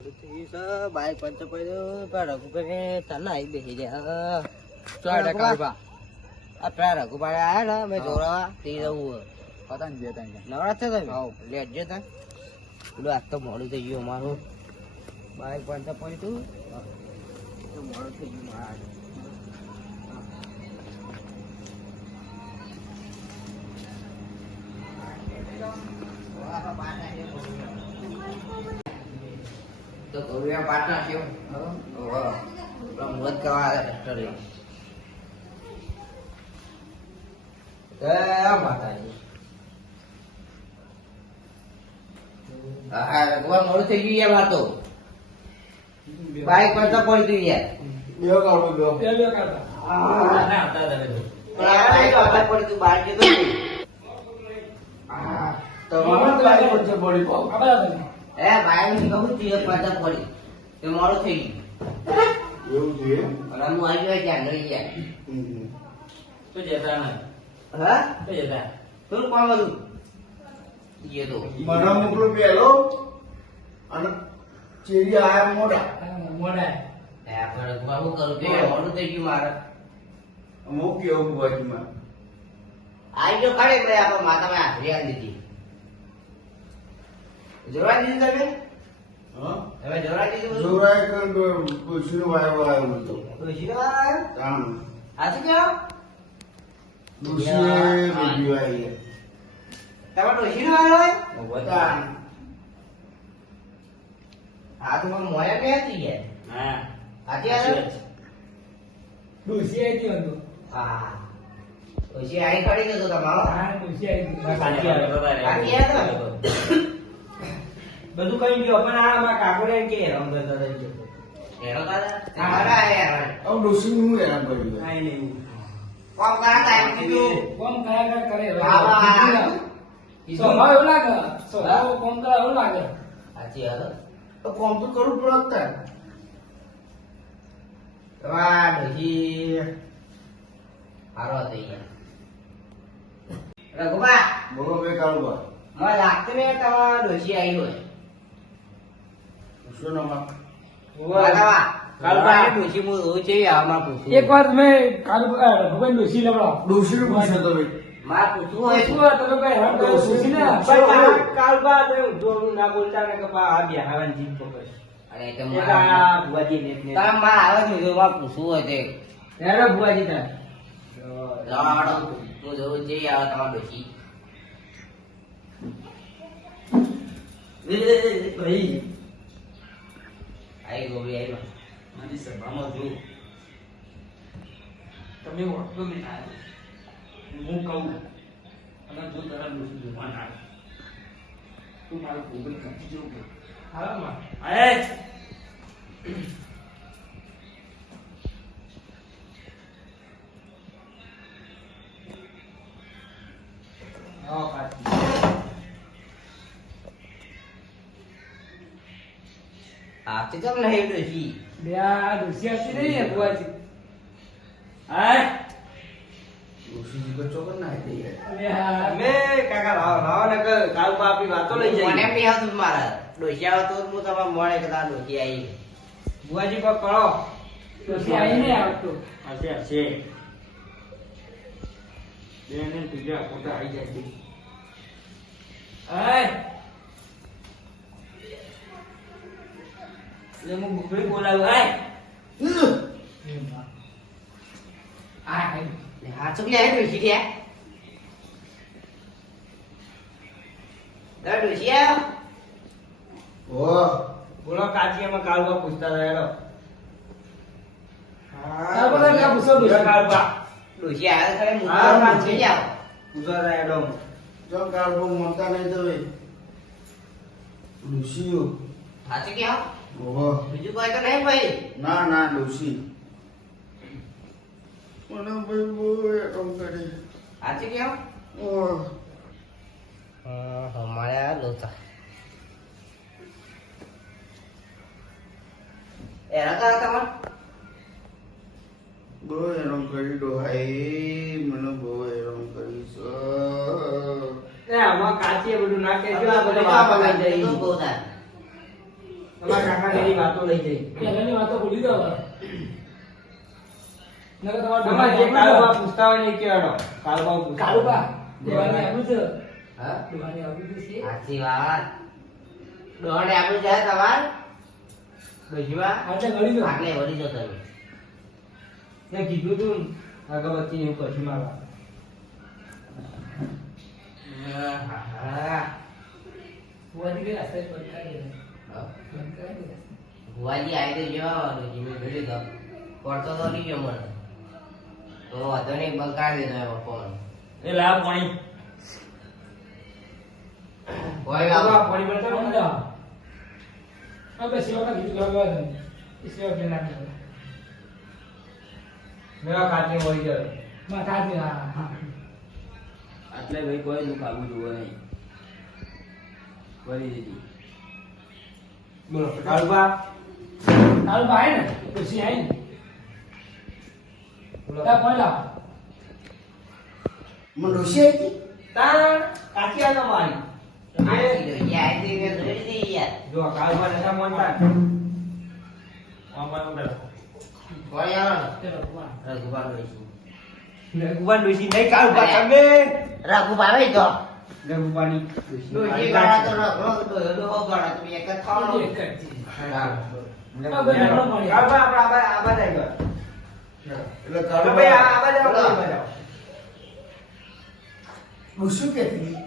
Bike puncture પડ્યું પણ રઘુભાઈ તને આવી બેસી ગયા આ પેલા રઘુભાઈ આયા ને મેં જોડાવા તે જવું પતા ને જતા નવરાત્ર તમે લેટ જતા પેલું આજ તો મોડું થઈ ગયું અમારું બાઈક પંચર પડ્યું તો મોડું થઈ ગયું મારા તો ગૌરિયા પાટના છે મુહૂર્ત કરવા આવ્યા જય માતાજી હા રઘુવા મોડું થઈ ગયું યાર વાતો બાઈક પર તો પડી યાર બે કાઢો બે કાઢો હા ના આવતા તમે પણ આ બાઈક પર પડી તું બહાર જતો હા તો મારા બાઈક પર પડી પાવ એ બાઈક ની કહું તીર પાછા પડી તે મોડું થઈ ગયું એવું છે અને હું આવી ગયો ત્યાં નહીં જાય તો જતા નહીં હા તો જતા તું કોણ બધું ये तो મને મોકલો પેલો અને ચેરી આયા મોડા એ આપણે બાબુ કરું કે મોડું થઈ ગયું મારે અમુક કેવું બુવાજીમાં આઈ જો ખડે ભાઈ આપણે માતામાં હાજરી દીધી જોરા દીધી તમે હા તમે જોરા દીધી જોરાય કર કોશીનો વાયો વાયો હતો ખુશી કામ આજે કેવો દુશીએ બધી વાય તમે ખુશી નો આવ્યો હોય બતા આ તો મને મોયા કે હતી યાર હા આજે આવે ડોસી આવી હતી અંદર. હા ખુશી આઈ ખડી ગયો તમારો હા, ડોસી આવી હતી. કાકી આવ્યો બધું કઈ ગયો પણ આ મારા કાકોને એમ કે રંગ હતો રહી ગયો. એનો કાકા મારા યાર આવ દોશી હું હેરાન કર્યું કાંઈ નહીં. કોમ કરા એમ કીધું કોમ કયા કરે બાબા. સ્વભાવ એવું લાગે સ્વભાવ કોમ કરે એવું લાગે. સાચી હાલો તો કોમ તો કરવું પડે વાહ ડોશી હારો થઈ ગયા રઘુબા બોલો બે કાળુબા મને લાગતું ને તમારા ડોશી આવી હોય શું નામ કાકા કાલબા ડોશી હું રોજ છે આમાં પૂછું એક વાર તમે કાલ ભગવાન ડોસી લવડાવો. દોશી પૂછે તમે મારે પૂછવું હોય શું હોય તમે કઈ હેરાન કરો ડોસી ને પણ કાલ બાદ જોડું ના બોલતા ને કે બા આ બેહાવાની જીત પકડ. અને એક તમારા આ ભુવાજી ને એટલે. તારા માં આવે છે જો મારે પૂછવું હોય તે હેરો ભુવાજી તાર. લાડો હું રોજ જઈ આવે તમારા ડોશી ભાઈ આઈ ગોળી આવી મારી સભામાં જો તમે ઓળખો ને આ હું કહું અને જો તારા ડોસી જોવા ના આવે તું મારું ગોગલ કાઢી જો હા માં આય આવો કાઢી આપતી કેમ નહીં ડોશી બે આ ડોસી આવતી નહીં ને ભુવાજી આય દોશી તો ચોકર ના હતી બે આ અમે કાકા લાવો ને કે કાલ આપણી વાતો લઈ જઈએ મને બી આવતું મારા ડોશી આવે તો હું તમારે મળે કે તાર ડોશી આવી ભુવાજી પર કરો ડોસી આવી નહીં આવતો હશે હશે બેને તુજા કોટા આવી જાય છે આય એટલે હું ગુગળી બોલાવું આય આય હા ચુકલી આવી ડોશી ગયા ડોશી આવ્યો ઓ બોલો કાચી એમાં કાળવા પૂછતા હતા હેલો આ બધા કા પૂછો ડોસી કાળવા ડોશી આવ્યો ખરે હું હા, કાચી જાવ પૂછતા હતા હેલો જો કાળબો મનતા નહીં તો દોશીઓ સાચું કે આવ ઓહો બીજું કોઈ તો નહીં ભાઈ ના ના દોશી મને ભાઈ બહુ એટમ કરી સાચું કે આવ ઓહ हमारे लोता era ka kawan બહુ હેરાન કરી ડોહાઈ મને બહુ હેરાન કરી એ આમાં કાચી બધું નાખે જો આ બધું બધું બાપા લઈ બધું જાય બોતા તમારા કાકા એની વાતો લઈ જઈ પહેલાની વાતો ભૂલી જાઓ હવે. નકર તમારે જે કાળુબા પૂછતા હોય ને કેવાડો કાળુબા પૂછતા કાળુબા દેવાની આવું છે. હા દેવાની આવું છે. સાચી વાત દોડે આપણું જાય તમાર ડોશીમાં આટલે ગળી દો. આટલે વળી દો તમે મેં કીધું તું અગરબત્તી એવું પછી મારવા ભુવાજી કે રાસ્તે બંધ કરી દે. બંધ કરી દે. ભુવાજી આવી તો જેવા જીમે ભેળી તો પડતો તો નહીં ગયો મને તો વાંધો નહીં બંકાડી દેતો એમાં ફોન એ લાવ પાણી. કોઈ લાવો પાણી બતાવો ને. આપણે સેવા કીધું લાવવા દે. એ સેવા કે નાખી દે. મેવા કાટલી વળી ગયો માથા દે. હા હા. એટલે ભાઈ કોઈ દુઃખ આવું જોવે નહીં વળી દીધી બોલો કાળુબા તારું ભાઈ ને પછી આઈ ને. તા કોણ લાવ. મને ડોશી આવી હતી? તાણ કાકી આ તમારી જો કાળુબા નતા મોનતા આમાં ઉડે. કોણ આવવાનો ચલો ભગવાન. રઘુબાન ડોશી રઘુબાન ડોશી નહીં કાળુબા તમે રઘુબા ભાઈ તો રઘુબાની ડોશી ગાળા તો રઘુ તો ગાળા તમે એક જ ખાવાનો એક જ ચીજ. કાળુબા આપણે આબા જાય ગયો એટલે તમે આબા જાઓ બોલો. આબા જાઓ ડોશી કહેતી હતી?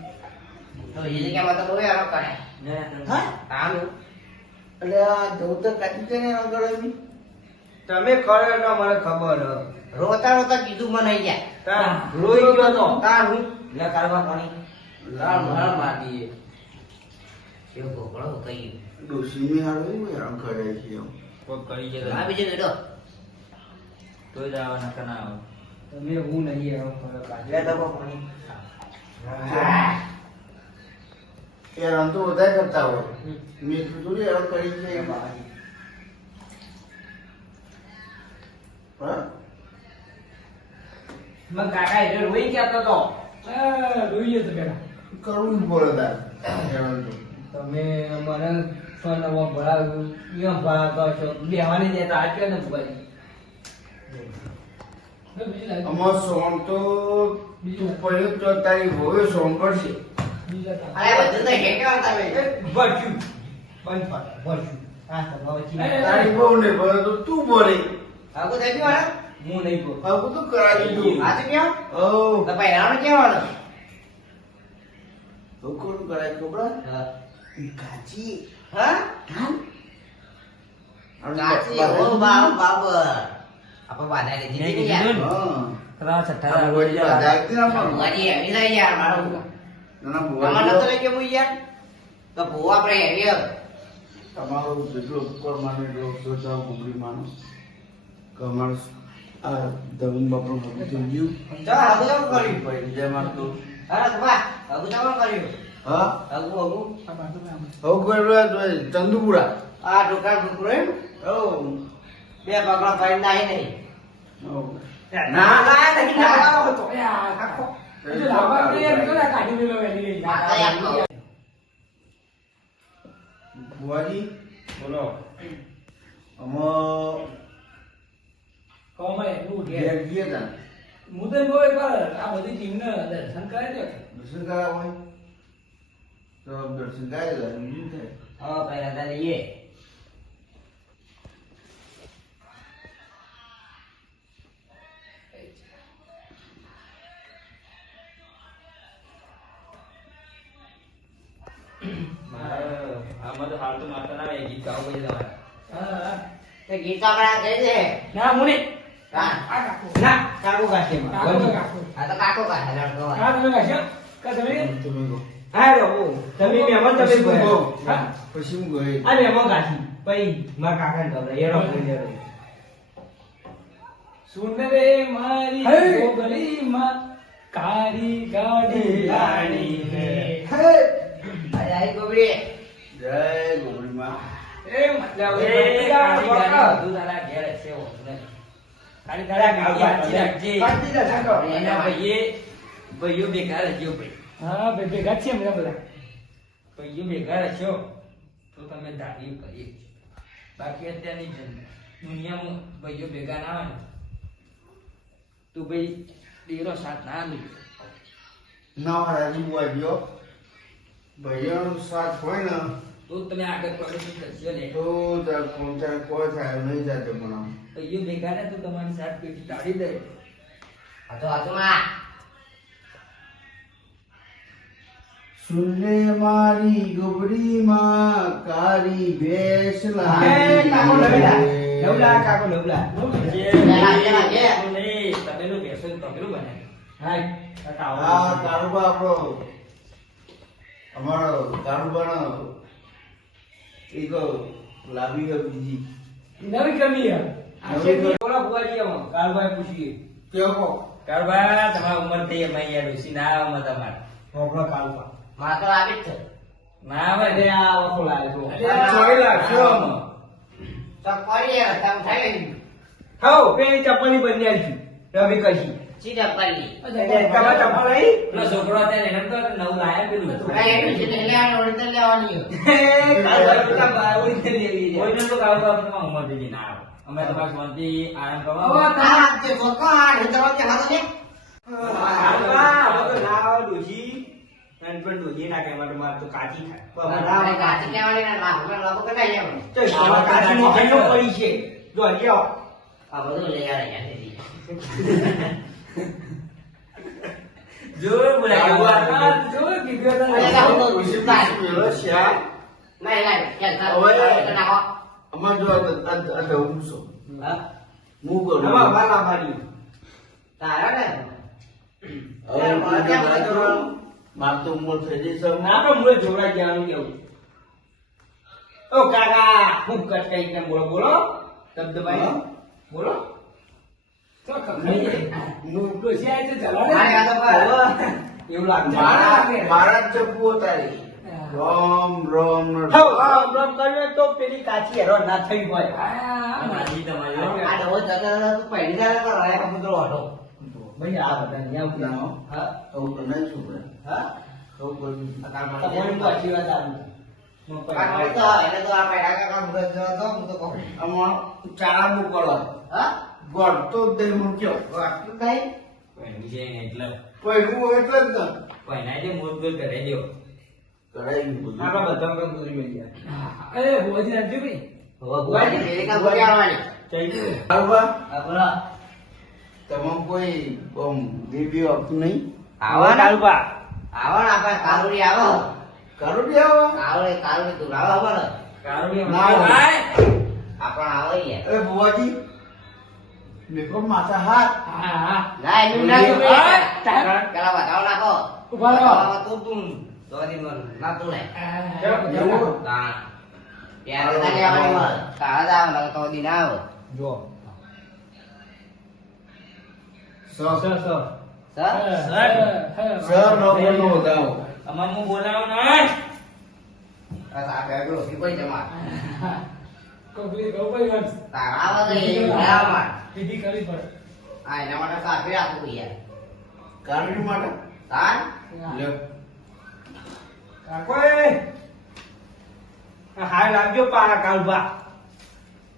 ડોશી કે મત બહુ આરો કરે હા? આમ એટલે આ ધોતર કાઢી છે ને આગળ એની? તમે કર્યો તો મને ખબર હ. રોતા રોતા કીધું મને ગયા તાર રોઈ ગયો તો તાર હું લે કાળુબા પાણી લાલ માર મારી કેવો કોકળો કઈ ડોશી મેં હારું એવું હેરાન કરે છે એમ. કોક કરી છે આ બીજે બેઠો તો જવાના કના આવો તમે હું નહીં આવો કરો લે કાઢી તો પાણી હેરાન તો બધા કરતા હોય મેં એટલું થોડી હેરાન કરી છે એમ. હા? મગ કાકા એટલે રોઈ કેતો તો જોઈએ તો પેલા. કરવું જ પડે તાર હેરાન તો. તમે મને સોનવા ભરાવ્યું યો ભરાવતો છો બેવાની દેતા આટલે ને ભાઈ બીજી લાવી. અમાર સોમ તો તું પડ્યું તો તારી વહુએ સોમ પડશે. બીજા તા. અરે બધું તો હેઠળ તમે ભરશું બંધ પાડ ભરશું આ તો હવે ચીના તારી વહુ ને ભરે તો તું ભરે. આગુ થઈ ગયું હારા હું નહીં બોલ આવું તો કરાવી દીધું. આ તો કેમ ઓ તો પહેરાવાનું કેવાનું તો કોણ કરાય ખબર? હા કાચી. હા હા? કાચી ઓ બાપ બાબર આપા બાધા લીધી નહીં હતી યાર કીધું હા. કરા છઠ્ઠા આ વળી બધા આવતી ના પણ. ભુવાજી એવી નહીં યાર મારું ના, તમારે ભુવાજી, નતો લઈ ગયો હું યાર તો ભુવા આપણે એવી હવે. તમારો જેટલો ઉપર માનો એટલો જોતા ગુગળી માનો કે અમારું આ ધવન બાપનું બધું થઈ ગયું. ચાલ આગુ જાવ કર્યું પડી જાય મારે તો. હા ભુવા આગુ જાવ કર્યું હા? આગુ આગુ આ બાજુ ના આવે. હવે કોઈ ચંદુપુરા. આ દુકાન ભૂકરો એમ ઓ બે પગલા ફાઈન નાહી નહીં ના ના નહીં ના તો એ આ આખો. હજુ લાવવા દે એમ તો ના કાઢી મેલો વહેલી લઈ જા. ભુવાજી બોલો આમાં કોમાં એટલું ઘેર. ઘેર ગયા તા મુદન બહુ એકવાર આ બધી ટીમને દર્શન કરાવી દો. દર્શન કરાવવા હોય તો દર્શન કરાવી દે બીજું થાય. હા પહેલા તારે લઈએ આમાં તો હાલ તો મારતા ના આવે ગીત ગાવું પડે તમારે હા, હા. તે ગીતા કરા કહી દે ના મુની. હા આ કાકુ. ના કાકુ કાશે કાકુ કાકુ. આ તો કાકો કા લડકો હા તમે કાશો કા તમે તમે કહો. હા રો તમે મહેમાન તમે પછી હું ગયો કહું. હા. પછી હું ગયો. આ મહેમાન કાશી પછી મારા કાકા ને ખબર એનો કરી દેજો સુંદરે મારી હે. ગોગલીમાં કાળી ગાડી લાડી હે. હે! અરે આઈ ગોબરી જય ગોગળી માં. એ મતલબ એ ગાડી કાકા. બધું તારા ઘેર હશે હો. ખાલી તારા ગાડી હાચી રાખજે કાઢી દે સાંભળો. એના ભાઈઓ ભેગા રહેજો ભાઈ હા બે ભેગા જ છે અમે બધા. ભાઈઓ ભેગા રહેશો તો તમે ધાર્યું કરીએ છીએ. બાકી અત્યારની દુનિયામાં ભાઈઓ ભેગા ના હોય ને તો ભાઈ ડેરો સાથ ના લે. ના હોય રાજુ વાગ્યો ભાઈઓનો સાથ હોય ને તો તમે આગળ પ્રગતિ કરશો ને. તો પહોંચાય કોઈ થાય નહીં જાતે પણ ભાઈઓ ભેગા ને તો તમારી સાથ પેટી ટાળી દે. હાથમાં સુને મારી ગોબડીમાં કાળી ભેંસ કાકો લવલા લવલા કાકો લવલા નહીં, તબેલું બેસો તબેલું બને. હાય કાકા આ કારુબા આપણો અમારો કારુબાનો એક લાવી ગયો બીજી નવી કમી હે. નવી કમી. બોલો બુઆજી આવો કારભાઈ પૂછીએ. કેવો કારભાઈ તમારી ઉંમર થઈ એમાં યાર ઉસી ના આવે તમારે. આપણો કારુબા માં તો આવી જ છે. ના આવે ને આ વખો લાવે છો. છોડી લાગશો તો કરીએ તમે થઈ ગઈ હાઉ પેલી ચપ્પલની બંને આવી રવિ કશી. સીધા પલ્લી તમારે ચપ્પલ આવી પેલો છોકરો અત્યારે એને તો નવું લાયા પેલું એટલું છે એટલે લેવાનું ઓર્ડર લેવાની કારભાઈ તો બાવળી ને લેવી છે. કોઈને તો કારભાઈ તમારી ઉંમર થઈ ના આવે. અમે તમારી શાંતિ આરામ કરવા આ તે ભગવાન હિતવા કે હાલો ને કારભાઈ હવે તો ના આવે ડોશી. એમ પણ ડોશી ના કહેવા માટે મારે તો કાચી ખાય. આપણે ગાતી લેવાની ને લાભ લાભ કદાઈ લેવાનું તો આવા કાચીની ભાઈઓ પડી છે. જો હજી આવો. આ બધું લઈ આવે ત્યાંથી જો બોલાવ્યો. જો કીધું તો અરે લાવ તો વિશ્વાસ પેલો શ્યામ નહીં નહીં ક્યાં હવે- નાખો અમાર જો આ દઉં છો હા હું કરું આમાં વાલા મારી. તારા ને હવે માર તો ઉંમર થઈ જઈ છે ના તો મુએ જોડાઈ જવાનું કેવું. ઓ કાકા ખૂબ કટ કઈ કેમ બોલો બોલો શબ્દભાઈ હા? બોલો તો ખખાઈ જાય. ડોશી આય તો ચલાવે. મારે આ તો પર. એવું લાગે મારા જ જપવો તારી રામ રામ ને હઉ, આમ આમ કર્યું તો પેલી કાચી હેરાન ના થઈ હોય. મારી તમારી આ ડબો જતો તો પહેલી દાડે તો રાય કબૂતરો હતો ભાઈ આ બધા ન્યા ઉતરાવો. હા આવું તો નહીં છોકરા હા આવું બધું તમારી તો આશી વાત આવી. આ તો એને તો આ પેડા કાકા મુરત જતો તો હું તો કહું આમાં ચારા મૂકવાનો હા ગોળ તો દઈ મૂક્યો આટલું થાય કોઈ છે ને એટલે પહેલું એટલે જ ને કોઈ ના દે મોરગોલ કરે દો. કરાઈ બધું આપણા બધા કામ કરી મળી ગયા. એ ભોજી રાખજો ભાઈ. ભગવાન પેલી કા બોલી આવવાની કારુબા આ બોલો તમામ કોઈ દેવી આપતું નહીં આવા કાલબા. આવો ને આપણે કારુડી આવો કારુડી આવો કારુડી તું લાવો આવો ને કારુડી ના. ભાઈ. આપણે આવો યાર એ બુવાજી મેકો માથા હાથ હા હા ના એનું ના તું હા, તારા. પેલા બતાવો નાખો ઉભા રહો. તું તો દી મન ના તું લે એવું? તાણ યાર તારે આવવાની મન તારા જાવ ના તો દી ના આવો જો સર સર સર નો બોલો દાવ અમાર હું બોલાવો ને. આ બેગલો કોઈ જમા કોકલી ગોપાઈ વંશ તારા આવો તો એ બોલાવા વિધિ કરી પડે આ એના માટે કાપી રાખું યાર કારુડી માટે તાણ લ્યો કાકોય. આ હાય લાગ્યો પા કાલબા.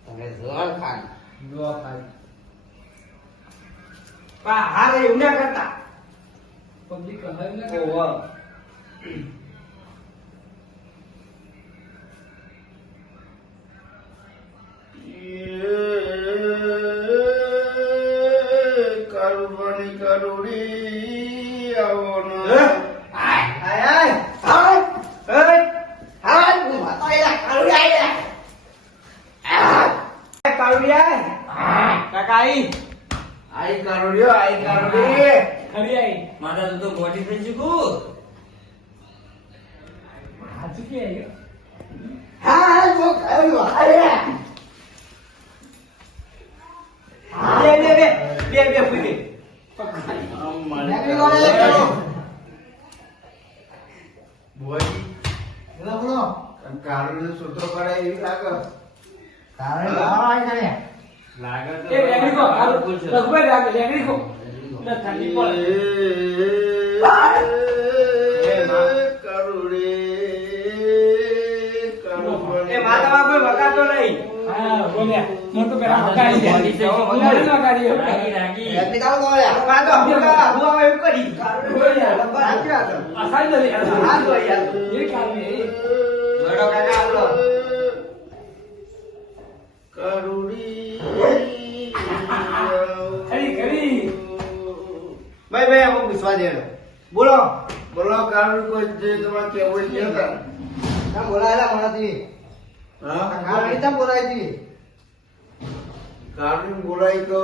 તમે જોર ખાન જો ખાલી. પા હારે એવું ના કરતા. પબ્લિક હલાવી ના ઓહો. કારુબાની કારુડી આવો ને આય આય આય આય હું તો એલા કારુડી આય કારુડિયા. કાકા આઈ. આઈ કારુડીઓ આઈ કારુડી ખરી આવી મારા તો ગોટી થઈ ચૂકું. હાચી કે આવ્યો હા જો કારુડી આય બે ફૂટી. નકલી કોને કરો બુવાજી બોલો બોલો કારુડી સૂત્રો પડાય એવી લાગે કારુડી આવો આય કરે લાગે તો એ લેગડી કો રઘુભાઈ રાખ લેગડી કો એટલે ઠંડી પડે. કારુડી કારુડી વગાડતો નહીં. હા, બોલ્યા. હું તો પેલા વગાડી દે. બોલી છે. હું નથી વગાડી. રાગી રાગી રાતે કામ બોલ્યા વાંધો આપણે હું આવે એવું કરી. બોલ્યા. સાચી વાત છે. આ સાંજ દે. હા, બોલ્યા. એ કામ નહીં. દોડો કાકા આપણો કરુણી ખરી. ભાઈ અમુક વિશ્વાસ દેડો બોલો બોલો કારણ કોઈ જે તમારે કેવું છે તારે? તમે બોલાયેલા મનાથી હા કારણ તમે બોલાય હતી કારણ બોલાય તો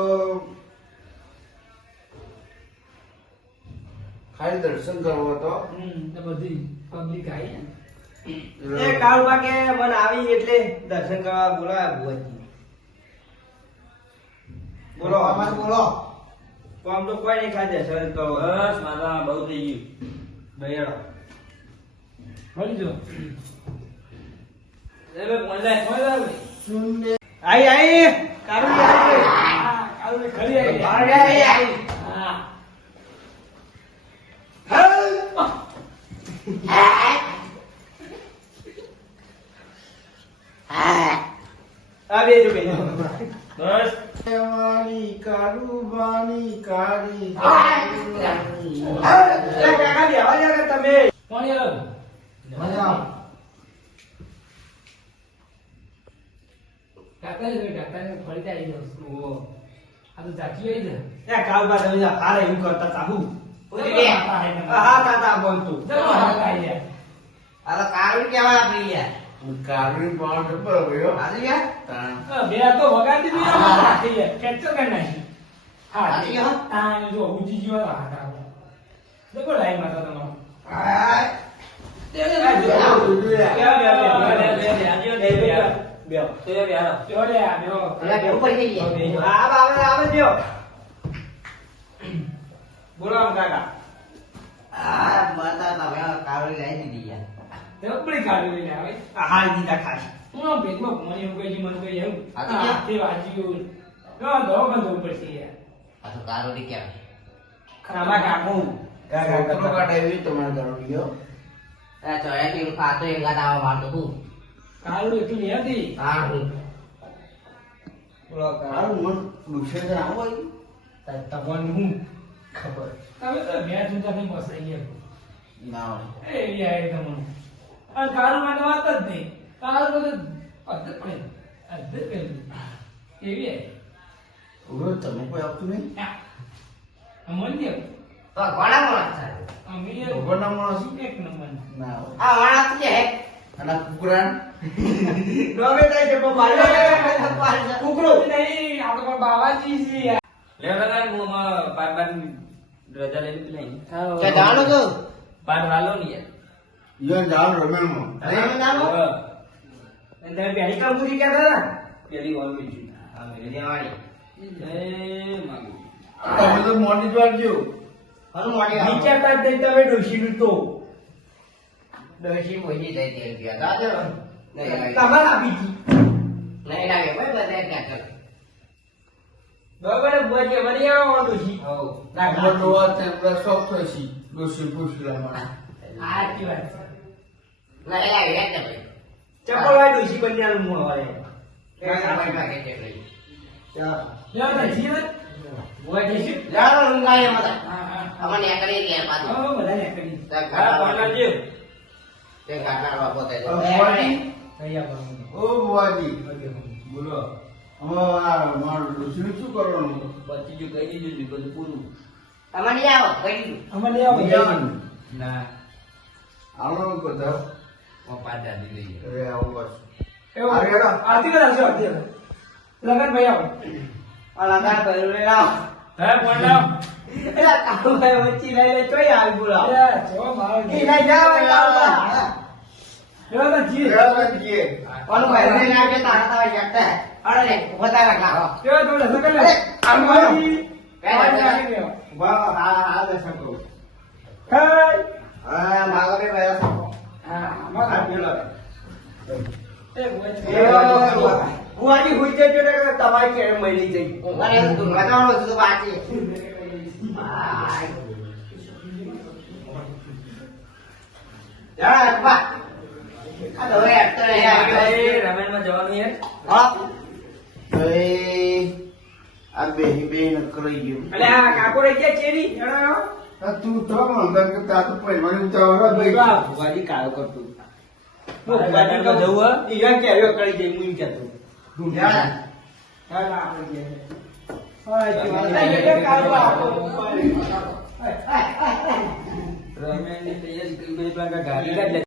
ખાલી દર્શન કરવો હતો તો બધી પબ્લિક આવી ને. એ કાળુબા કે મને આવી એટલે દર્શન કરવા બોલાયા ભુવાજી બોલો અમારે બોલો કોમ તો કોઈ નહીં ખાધે દર્શન કરો બસ મારા બહુ થઈ ગયું ભૈયાડો મળી જો. એ બે મોંડા શૂન્ય આઈ કાળુબી આવી હા, કાળું ખરી આવી. બહાર ગયા આવી હા. આ બે જો બેન બસ વાણી કારુબાની કાળી કાકા બે આવા જાવ તમે કોણ યાર? કાકા ફરી આવી જાવ. ઓ આ તો જાચી આવી છે. એ કાળુબા તમે હારે એવું કરતા ચાહુ ઓય બે. હા તાતા બોલતું ચલો હાલ આવી યાર. આ તો કાળું કેવા આપી યાર કાળી પણ જબર ગયો હાલી યાર બે તો વગાડી દીધી આમાં રાખી યાર. કેચો કરી નાખી. હા હાલી યાર. તાને જો ઉજી ગયો હાથ આવે. દેખો લાઈ માતા તમારો. આય જોડે આ બેહો. આ બાબા આવે જો બોલો આમ કાકા આ માતા તમે કાળું લઈ દીધી યાર રબડી કાઢી લઈને આવે. આ હાલ દીધા ખાલી હું આમ ભેગમાં મને એવું કહી મને કહી એવું. આ તો ક્યાં? તે વાંચ્યું. ધો બંધ ઉપર છે યાર. આ તો કાળું કેમ ખાવા કાકુ. છોકરો કાઢાવી તમારે કારુડીઓ આ ચોયા કે ખાતો એંગા દાવા મારતો તું કાળું એટલું નહીં હતી. હા હું બોલો સારું મન પૂછે છે આવો તમને હું ખબર. તમે તો મેચ ઊંચા થઈ મસાઈ ગયા. ના હોય એવી આવી તમને. અને કાળું માટે વાત જ નહીં. કાળું બધું અદ્ભુત કરી. અદ્ભુત કરી. એવી આવી. ઓહો તમે કોઈ આવતું નહીં અમન દે. તો ઘણા માણસ છે અમી ભગવાનના માણસ એક નંબર. ના હોય આ માણસ છે અને કુકરાન ડોમે થાય છે પણ મારી કુકડો નહીં. આપણે પણ બાવાજી છીએ. લેવડા હું અમારા પાર રજા લઈને પેલા કે જાણો છો પાર વાલો ને યાર યો જાણ રમેલમાં અરે એમ નાનો અને તમે પહેલી કામ પૂરી કરતા હતા પેલી ઓલ બીજી હા મેરી વાળી એ માગી તમે તો મોડી જ વાળજો હનું મોડી આવો. વિચારતા જ નહીં તમે ડોશીનું તો. ડોશી બોજી જાય તેલ પીવા દાદે નહીં લાગે તમારે આપી દી. નહીં લાગે ભાઈ બધા ત્યાં ચાલ બરાબર બોજે મને આવો ડોશી. હો આપણે તો વાત છે આપણે શોખ થાય છે દોષી પૂછલા માં સાચી વાત છે. નહીં લાગે યાદ ભાઈ ચપ્પલ વાળી ડોશી બન્યાનું મું હવારે. ભાઈ ભાગે છે ભાઈ ચાલ લ્યો તો જીવન. બોય ડોશી. લાડો રૂંગાય મત હા હા. અમને એક કરી ગયા પાછું હવે બધાને કરી. હા પાડજો તે ગાડા બાપો તે કઈ આપો. ઓ બુઆજી બોલો. હવે આ મારું દોષીનું શું કરવાનું પછી જો કહી દીધું બધું પૂરું અમને આવો કરી અમારે લઈ આવો. જવાનું ના આવો બધા પપ્પા દાદી લઈ અરે આવો બસ એવું. આરે હેડો. આરતી કરાવજો આરતી હવે. લગન ભાઈ આવો. આ લગા કર્યું રે લાવ હે પોંડાવ. એલા કાળુ ભાઈ વચ્ચે લઈ લે ચોય આવી બોલાવ અરે જો મારો ઈ લઈ જાવ લાવવા લ્યો તો જી. જઈએ ઓન ભાઈ ને નાખે તારા તારા જકતા અરે લે ઉભા રાખલા લ્યો તો લગન કરી લે. અરે, આરતી. કઈ વાહ હા હા દર્શન કરો હાય. હા માગો બે ભાઈ હા આ મગા. પેલો એ બોય. બુઆજી હુઈ જજો ને તમારી કેમ મળી જઈ અરે તું મજાનો છું બાકી યાર બા આ તો હવે હેડતો નહીં આવ્યો. રમેણમાં જવાનું યાર. હા. ભાઈ આ બે નકરાઈ ગયું. અલે આ કાકો રહી ગયા ચેરી જણાવો. આ તું તો અંદર કે તા તો પહેરવાની ઉતાવળ ભાઈ. ભુવાજી કાળો કરતું. ગાડીમાં જવું હે? ઈરા કે આવ્યો કરી દે હું ઈ કહેતો. જા. હા ના આપણે ગયા. રમેણની તૈયારી કરી પેલા ગાડી કાઢ લે.